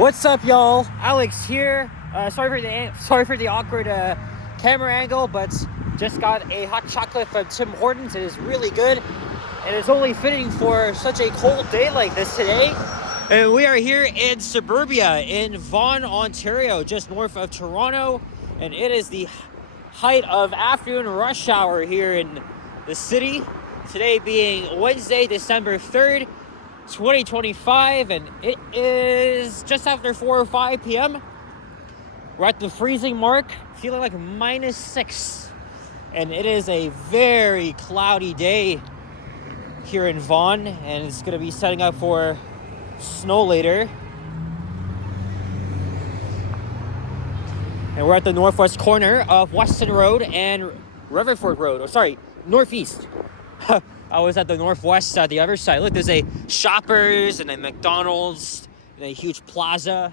What's up, y'all? Alex here. Sorry for the awkward camera angle, but just got a hot chocolate from Tim Hortons. It is really good, and it's only fitting for such a cold day like this today. And we are here in suburbia in Vaughan, Ontario, just north of Toronto, and it is the height of afternoon rush hour here in the city. Today being Wednesday, December 3rd. 2025, and it is just after 4 or 5 p.m. We're at the freezing mark, feeling like -6, and it is a very cloudy day here in Vaughan, and it's going to be setting up for snow later. And we're at the northwest corner of Weston Road and Rutherford Road. Northeast. I was at the northwest the other side. Look, there's a Shoppers and a McDonald's and a huge plaza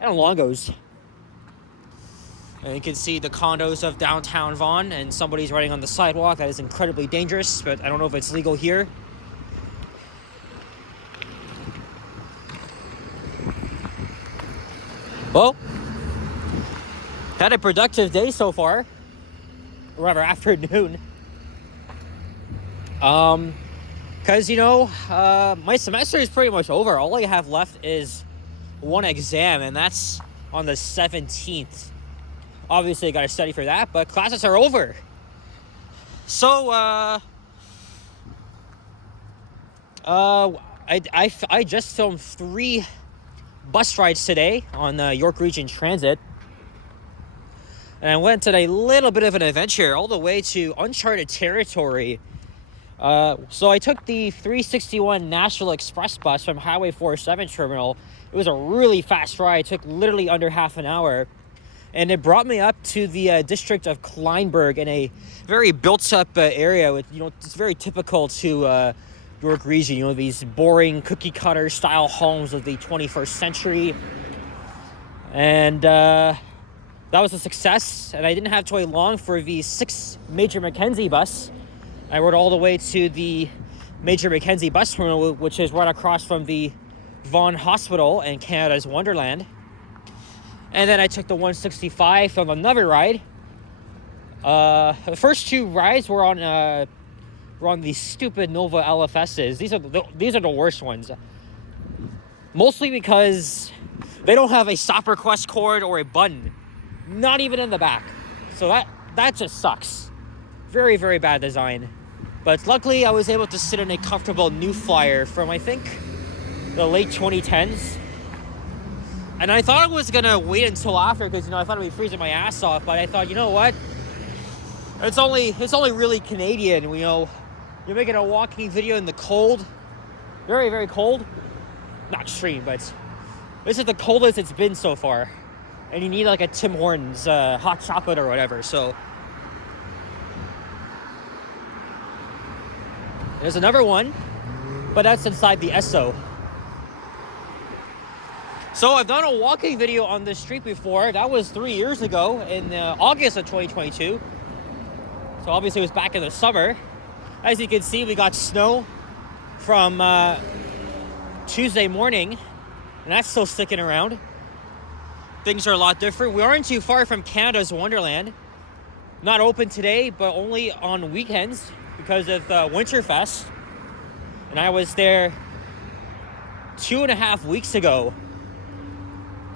and a Longo's. And you can see the condos of downtown Vaughan, and somebody's riding on the sidewalk. That is incredibly dangerous, but I don't know if it's legal here. Well, had a productive day so far, or rather afternoon. Because, my semester is pretty much over. All I have left is one exam, and that's on the 17th. Obviously, I got to study for that, but classes are over. So, I just filmed 3 bus rides today on York Region Transit. And I went on a little bit of an adventure all the way to uncharted territory. So I took the 361 Nashville Express bus from Highway 407 terminal. It was a really fast ride. It took literally under half an hour. And it brought me up to the district of Kleinburg in a very built-up area with, it's very typical to York Region. These boring cookie-cutter style homes of the 21st century. And that was a success. And I didn't have to wait long for the 6 Major Mackenzie bus. I rode all the way to the Major Mackenzie bus terminal, which is right across from the Vaughan Hospital and Canada's Wonderland. And then I took the 165 from another ride. The first 2 rides were on the stupid Nova LFSs. These are the worst ones. Mostly because they don't have a stop request cord or a button, not even in the back. So that just sucks. Very, very bad design. But luckily, I was able to sit in a comfortable New Flyer from, I think, the late 2010s. And I thought I was going to wait until after because, I thought I'd be freezing my ass off. But I thought, you know what? It's only really Canadian. You're making a walking video in the cold. Very, very cold. Not extreme, but this is the coldest it's been so far. And you need like a Tim Hortons hot chocolate or whatever, so... There's another one, but that's inside the Esso. So I've done a walking video on this street before. That was 3 years ago in August of 2022. So obviously it was back in the summer. As you can see, we got snow from Tuesday morning, and that's still sticking around. Things are a lot different. We aren't too far from Canada's Wonderland. Not open today, but only on weekends because of Winterfest. And I was there 2.5 weeks ago,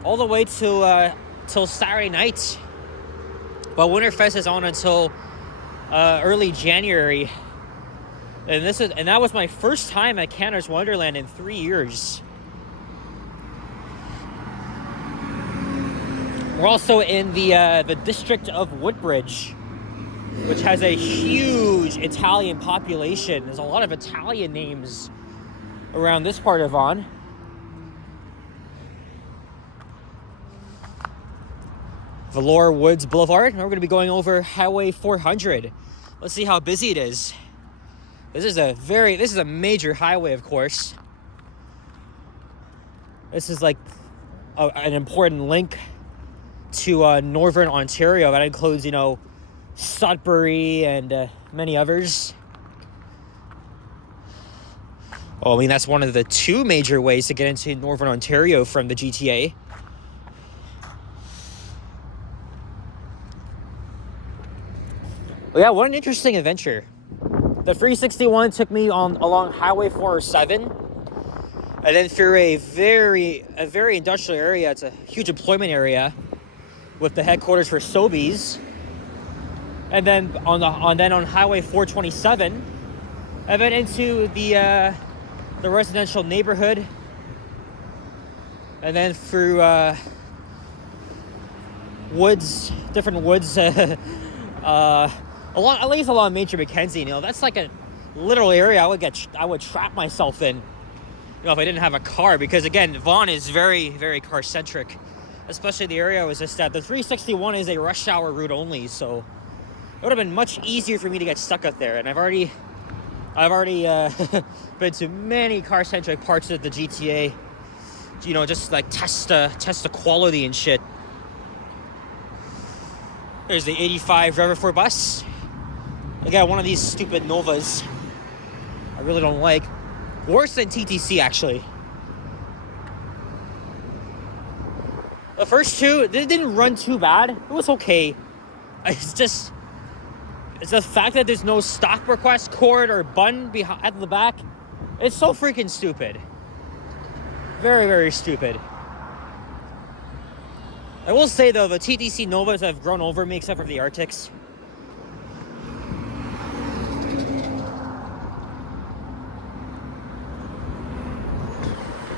all the way till Saturday night. But Winterfest is on until early January, and that was my first time at Canada's Wonderland in 3 years. We're also in the district of Woodbridge, which has a huge Italian population. There's a lot of Italian names around this part of Vaughan. Valor Woods Boulevard. Now we're going to be going over Highway 400. Let's see how busy it is. This is a major highway, of course. This is like an important link to northern Ontario. That includes, Sudbury and many others. Oh, I mean, that's one of the two major ways to get into Northern Ontario from the GTA. Well, yeah, what an interesting adventure. The 361 took me along Highway 407, and then through a very industrial area. It's a huge employment area with the headquarters for Sobeys. And then on Highway 427, and then into the residential neighborhood, and then through different woods, at least along Major Mackenzie. That's like a literal area I would trap myself in, if I didn't have a car, because again, Vaughan is very, very car centric, especially the area I was just at. The 361 is a rush hour route only, so it would have been much easier for me to get stuck up there. And I've already been to many car-centric parts of the GTA, just like test the quality and shit. There's the 85 Rutherford bus. I got one of these stupid Novas I really don't like. Worse than TTC, actually. The first two, they didn't run too bad. It was okay. It's the fact that there's no stock request cord or button at the back. It's so freaking stupid. Very, very stupid. I will say, though, the TTC Novas have grown over me, except for the Arctics.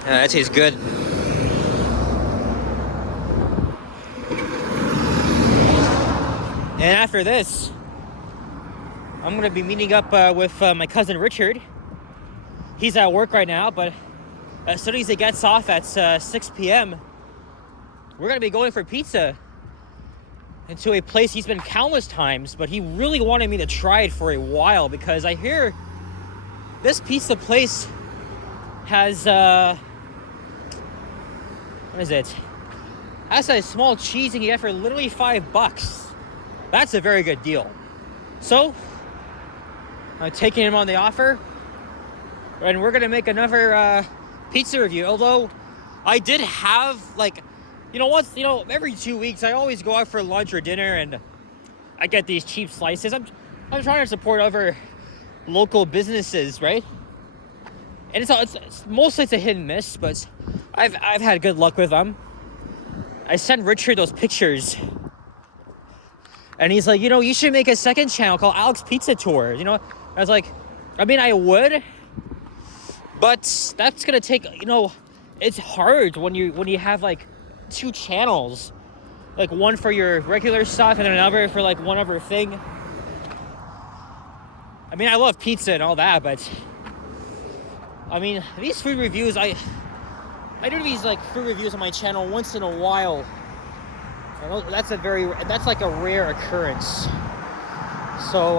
That tastes good. And after this, I'm going to be meeting up with my cousin Richard. He's at work right now, but as soon as he gets off at 6 p.m., we're going to be going for pizza into a place he's been countless times, but he really wanted me to try it for a while, because I hear this pizza place has, what is it? Has a small cheese you can get for literally $5. That's a very good deal. So, I'm taking him on the offer, and we're going to make another pizza review. Although, I did have, every 2 weeks, I always go out for lunch or dinner, and I get these cheap slices. I'm trying to support other local businesses, right? And it's mostly a hit and miss, but I've had good luck with them. I sent Richard those pictures, and he's like, you should make a second channel called Alex Pizza Tour. I was like, I would, but that's gonna take, it's hard when you have like two channels, like one for your regular stuff and another for like one other thing. I love pizza and all that, but these food reviews, I do these like food reviews on my channel once in a while. And that's like a rare occurrence. So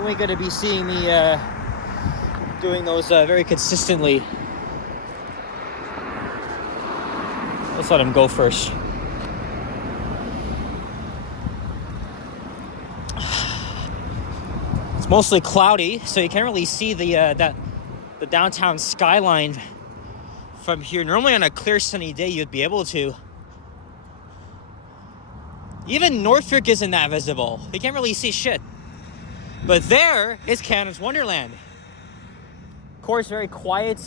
we're going to be seeing me doing those very consistently. Let's let him go first. It's mostly cloudy, so you can't really see the downtown skyline from here. Normally on a clear sunny day you'd be able to. Even Norfolk isn't that visible. You can't really see shit. But there is Canada's Wonderland. Of course, very quiet.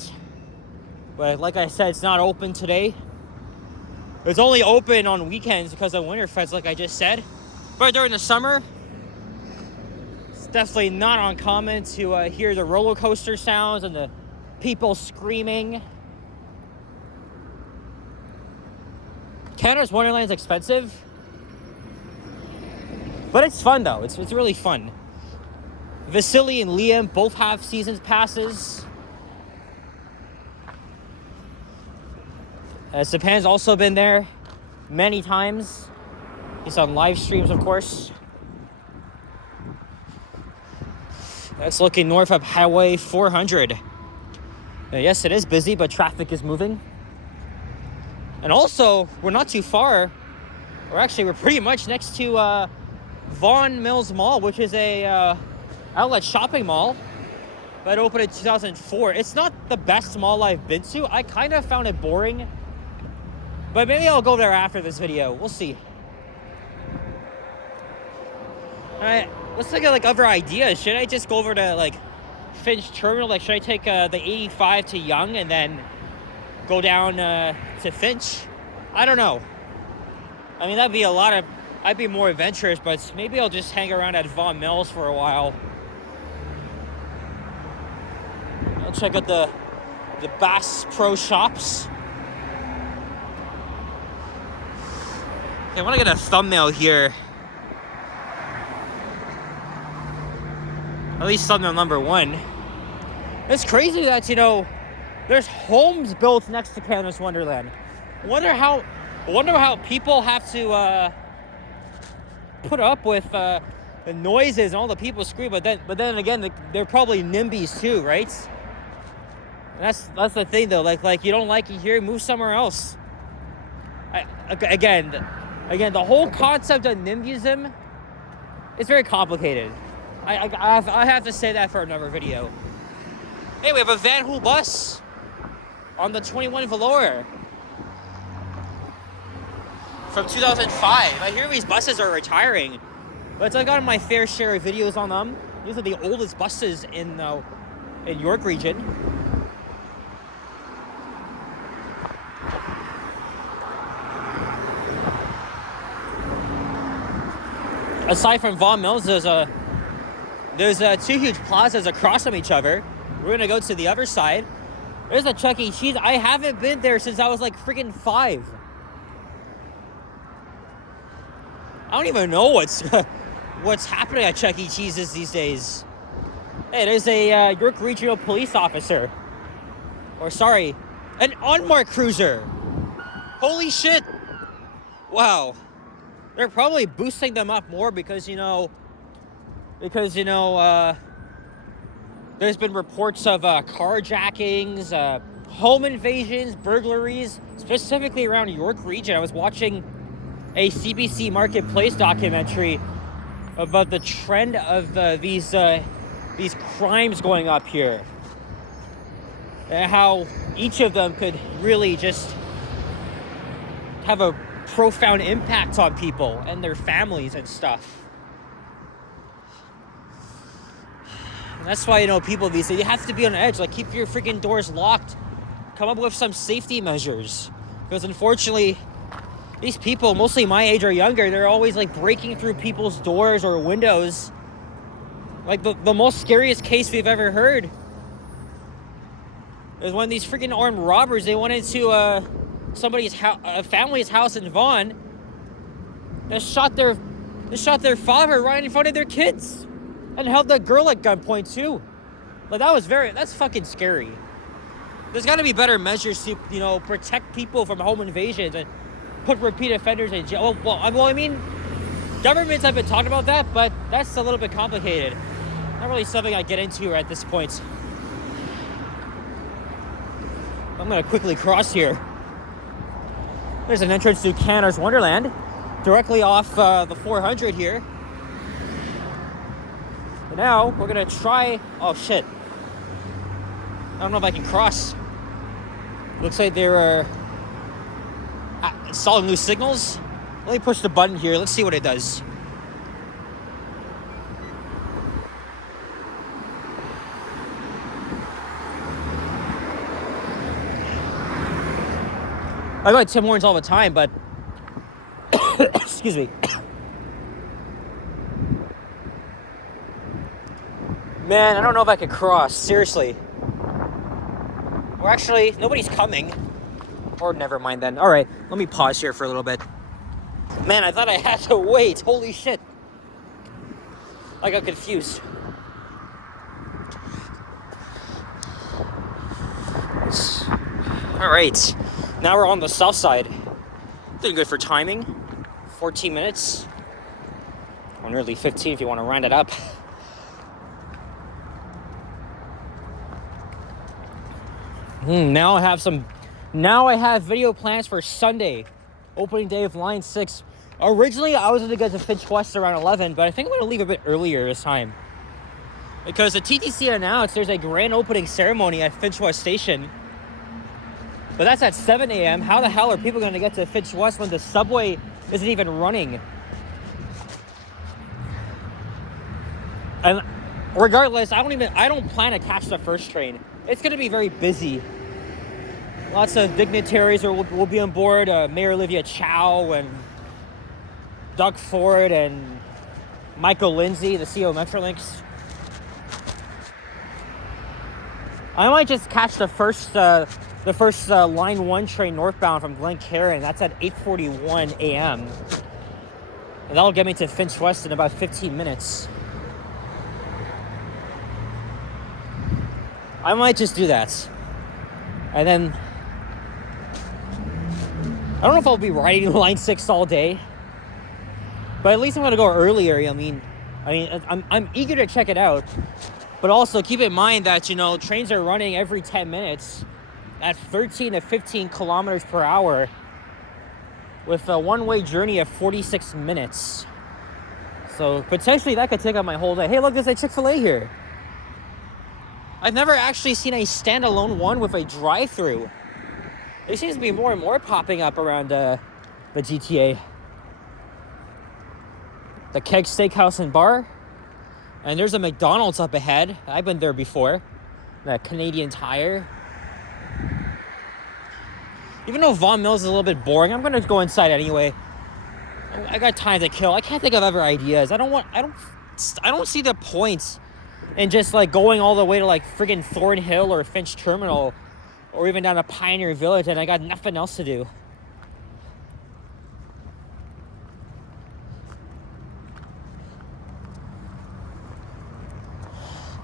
But like I said, it's not open today. It's only open on weekends because of Winterfest, like I just said. But during the summer, it's definitely not uncommon to hear the roller coaster sounds and the people screaming. Canada's Wonderland is expensive, but it's fun though. It's really fun. Vasily and Liam both have seasons passes. Sapan's also been there many times. He's on live streams, of course. That's looking north of Highway 400. Yes, it is busy, but traffic is moving. And also, we're not too far. We're pretty much next to Vaughan Mills Mall, which is a outlet shopping mall. but it opened in 2004. It's not the best mall I've been to. I kind of found it boring, but maybe I'll go there after this video. We'll see. All right, let's look at like other ideas. Should I just go over to like Finch Terminal? Like, should I take the 85 to Yonge and then go down to Finch? I don't know. I mean, that'd be I'd be more adventurous, but maybe I'll just hang around at Vaughan Mills for a while. I'll check out the Bass Pro Shops. Okay, I want to get a thumbnail here. At least thumbnail number 1. It's crazy that, you know, there's homes built next to Canada's Wonderland. Wonder how people have to put up with the noises and all the people scream. But then again, they're probably NIMBYs too, right? And that's the thing though. Like you don't like it here, move somewhere else. Again, the whole concept of NIMBYism is very complicated. I have to say that for another video. Hey, we have a Van Hool bus on the 21 Velour from 2005. I hear these buses are retiring, but I've gotten my fair share of videos on them. These are the oldest buses in York region. Aside from Vaughan Mills, there's 2 huge plazas across from each other. We're gonna go to the other side. There's a Chuck E. Cheese. I haven't been there since I was like freaking 5. I don't even know what's happening at Chuck E. Cheese's these days. Hey, there's a York Regional Police officer. Or sorry, an unmarked cruiser. Holy shit. Wow. They're probably boosting them up more because there's been reports of carjackings, home invasions, burglaries, specifically around York region. I was watching a CBC Marketplace documentary about the trend of these crimes going up here, and how each of them could really just have a profound impact on people and their families and stuff. And that's why, people these days, you have to be on edge. Like, keep your freaking doors locked. Come up with some safety measures. Because unfortunately, these people, mostly my age or younger, they're always like breaking through people's doors or windows. Like the most scariest case we've ever heard is when these freaking armed robbers, they went into a family's house in Vaughan. They shot their father right in front of their kids. And held the girl at gunpoint too. Like, that's fucking scary. There's got to be better measures to, protect people from home invasions and put repeat offenders in jail. Well, I mean, governments have been talking about that, but that's a little bit complicated. Not really something I get into at this point. I'm gonna quickly cross here. There's an entrance to Canada's Wonderland, directly off the 400 here. And now we're gonna try. Oh shit! I don't know if I can cross. Looks like they're installing new signals. Let me push the button here. Let's see what it does. I go to Tim Hortons all the time, but excuse me. Man, I don't know if I could cross. Seriously. Or actually, nobody's coming. Or never mind then. Alright, let me pause here for a little bit. Man, I thought I had to wait. Holy shit. I got confused. Alright. Now we're on the south side. Doing good for timing. 14 minutes. Or nearly 15 if you want to round it up. Now I have video plans for Sunday, opening day of Line 6. Originally, I was going to get to Finch West around 11, but I think I'm going to leave a bit earlier this time. Because the TTC announced there's a grand opening ceremony at Finch West Station. But that's at 7 a.m. How the hell are people going to get to Finch West when the subway isn't even running? And regardless, I don't plan to catch the first train. It's going to be very busy. Lots of dignitaries will be on board. Mayor Olivia Chow and Doug Ford and Michael Lindsay, the CEO of Metrolinx. I might just catch the first Line 1 train northbound from Glencairn. That's at 8:41 a.m. And that'll get me to Finch West in about 15 minutes. I might just do that. And then I don't know if I'll be riding Line 6 all day, but at least I'm gonna go earlier. I'm eager to check it out, but also keep in mind that, you know, trains are running every 10 minutes at 13 to 15 kilometers per hour with a one-way journey of 46 minutes. So potentially that could take up my whole day. Hey, look, there's a Chick-fil-A here. I've never actually seen a standalone one with a drive-through. There seems to be more and more popping up around the GTA. The Keg Steakhouse and Bar. And there's a McDonald's up ahead. I've been there before. The Canadian Tire. Even though Vaughan Mills is a little bit boring, I'm gonna go inside anyway. I got time to kill. I can't think of other ideas. I don't see the point in just like going all the way to like friggin' Thornhill or Finch Terminal or even down to Pioneer Village and I got nothing else to do.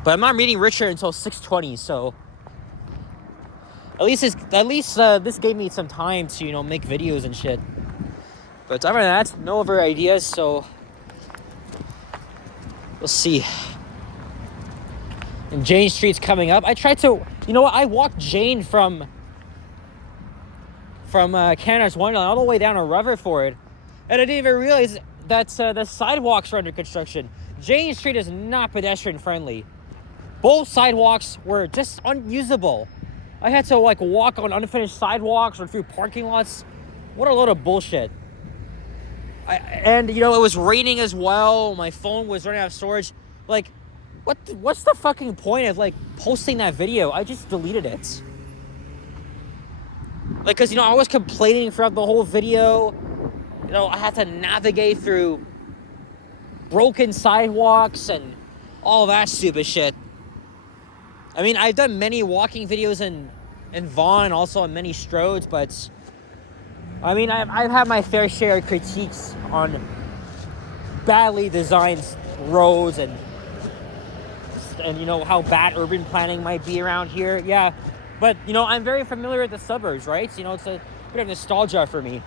But I'm not meeting Richard until 6:20, so at least this gave me some time to, you know, make videos and shit. But other than that, no other ideas, so we'll see. And Jane Street's coming up. I tried to, you know what? I walked Jane from Canada's Wonderland all the way down to Rutherford, and I didn't even realize that the sidewalks are under construction. Jane Street is not pedestrian friendly. Both sidewalks were just unusable. I had to like walk on unfinished sidewalks or through parking lots. What a load of bullshit. And you know, it was raining as well. My phone was running out of storage. Like, what's the fucking point of like posting that video? I just deleted it. Like, cause you know, I was complaining throughout the whole video. You know, I had to navigate through broken sidewalks and all that stupid shit. I mean, I've done many walking videos in Vaughan and also on many stroads, but I mean, I've had my fair share of critiques on badly designed roads and you know, how bad urban planning might be around here. Yeah, but you know, I'm very familiar with the suburbs, right? You know, it's a bit of nostalgia for me.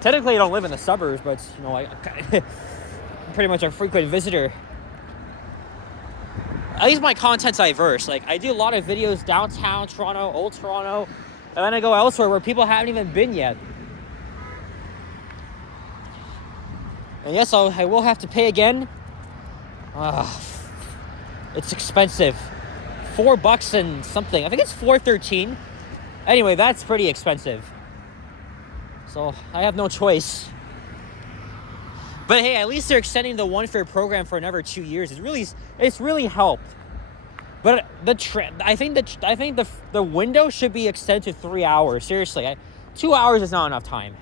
Technically, I don't live in the suburbs, but you know, I'm pretty much a frequent visitor. At least my content's diverse. Like, I do a lot of videos downtown Toronto, old Toronto, and then I go elsewhere where people haven't even been yet. And yes, I will have to pay again. It's expensive. $4 and something. I think it's $4.13. Anyway, that's pretty expensive. So I have no choice. But hey, at least they're extending the One Fare program for another 2 years. It's really helped. But I think the window should be extended to 3 hours. Seriously, 2 hours is not enough time.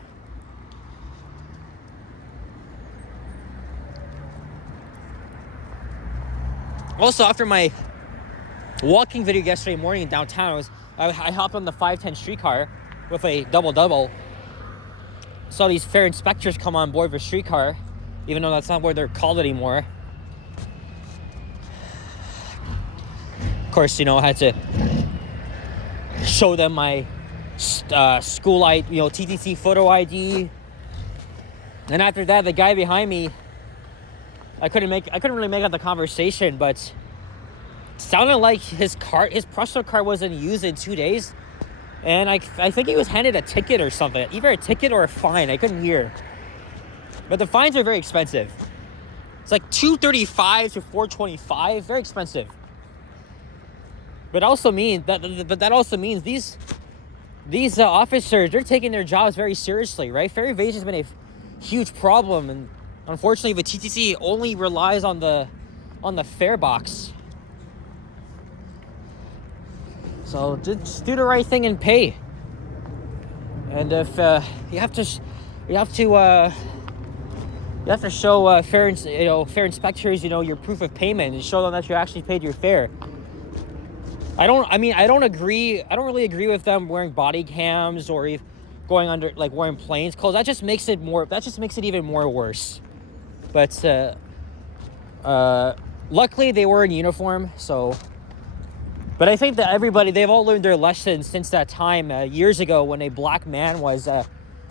Also, after my walking video yesterday morning in downtown, I hopped on the 510 streetcar with a double-double. Saw these fare inspectors come on board with a streetcar, even though that's not what they're called anymore. Of course, you know, I had to show them my school ID, you know, TTC photo ID. And after that, the guy behind me, I couldn't really make out the conversation, but it sounded like his personal car wasn't used in 2 days. And I think he was handed a ticket or something. Either a ticket or a fine. I couldn't hear. But the fines are very expensive. It's like $235 to $425. Very expensive. But also mean that, but that also means these officers, they're taking their jobs very seriously, right? Fare evasion has been a huge problem, and unfortunately, the TTC only relies on the fare box. So just do the right thing and pay. And if you have to show fare inspectors, your proof of payment and show them that you actually paid your fare. I don't really agree with them wearing body cams or going under, like, wearing plain clothes. That just makes it even more worse. But luckily they were in uniform, so. But I think that they've all learned their lesson since that time years ago when a black man was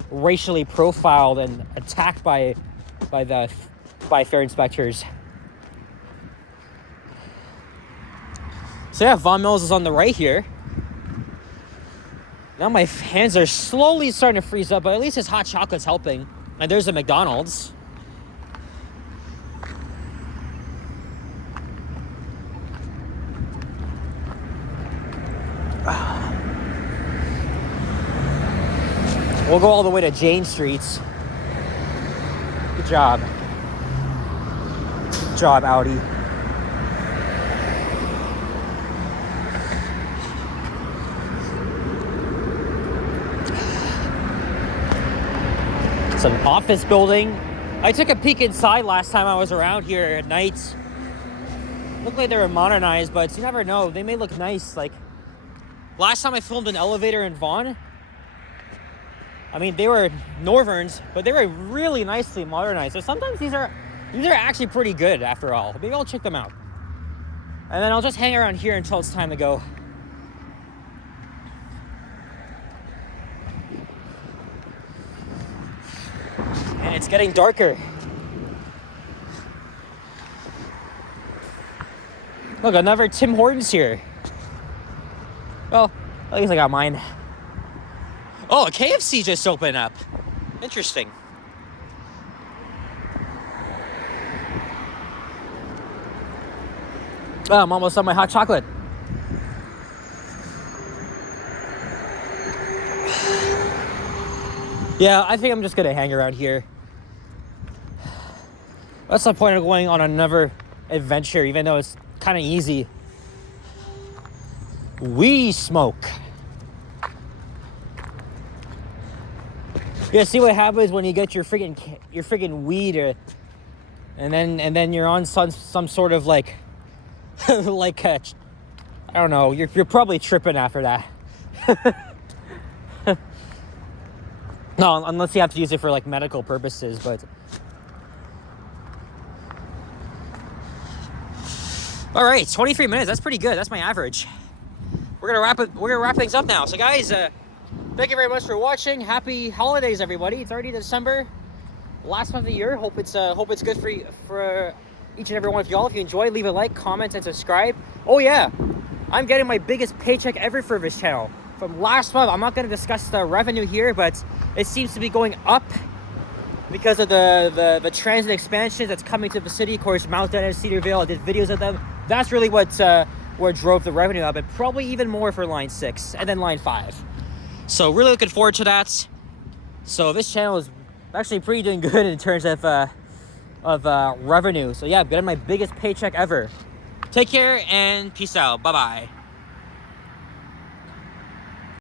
racially profiled and attacked by fare inspectors. So yeah, Vaughan Mills is on the right here. Now my hands are slowly starting to freeze up, but at least this hot chocolate's helping. And there's a McDonald's. We'll go all the way to Jane Streets. Good job. Good job, Audi. It's an office building. I took a peek inside last time I was around here at night. Looked like they were modernized, but you never know. They may look nice. Like, last time I filmed an elevator in Vaughan, I mean, they were Northerns, but they were really nicely modernized. So sometimes these are actually pretty good after all. Maybe I'll check them out. And then I'll just hang around here until it's time to go. And it's getting darker. Look, another Tim Hortons here. Well, at least I got mine. Oh, a KFC just opened up. Interesting. Oh, I'm almost on my hot chocolate. Yeah, I think I'm just gonna hang around here. What's the point of going on another adventure, even though it's kind of easy? We smoke. You see what happens when you get your freaking weed, and then you're on some sort of like like I don't know. You're probably tripping after that. No, unless you have to use it for like medical purposes, but. All right, 23 minutes. That's pretty good. That's my average. We're gonna wrap things up now. So guys, thank you very much for watching. Happy holidays, everybody. It's already December, last month of the year. Hope it's good for each and every one of y'all. If you enjoy, leave a like, comment, and subscribe. Oh yeah, I'm getting my biggest paycheck ever for this channel. From last month, I'm not going to discuss the revenue here, but it seems to be going up because of the transit expansion that's coming to the city. Of course, Mount Dennis, Cedarville, I did videos of them. That's really what drove the revenue up, and probably even more for Line 6 and then Line 5. So really looking forward to that. So this channel is actually pretty doing good in terms of revenue. So yeah, I'm getting my biggest paycheck ever. Take care and peace out. Bye-bye.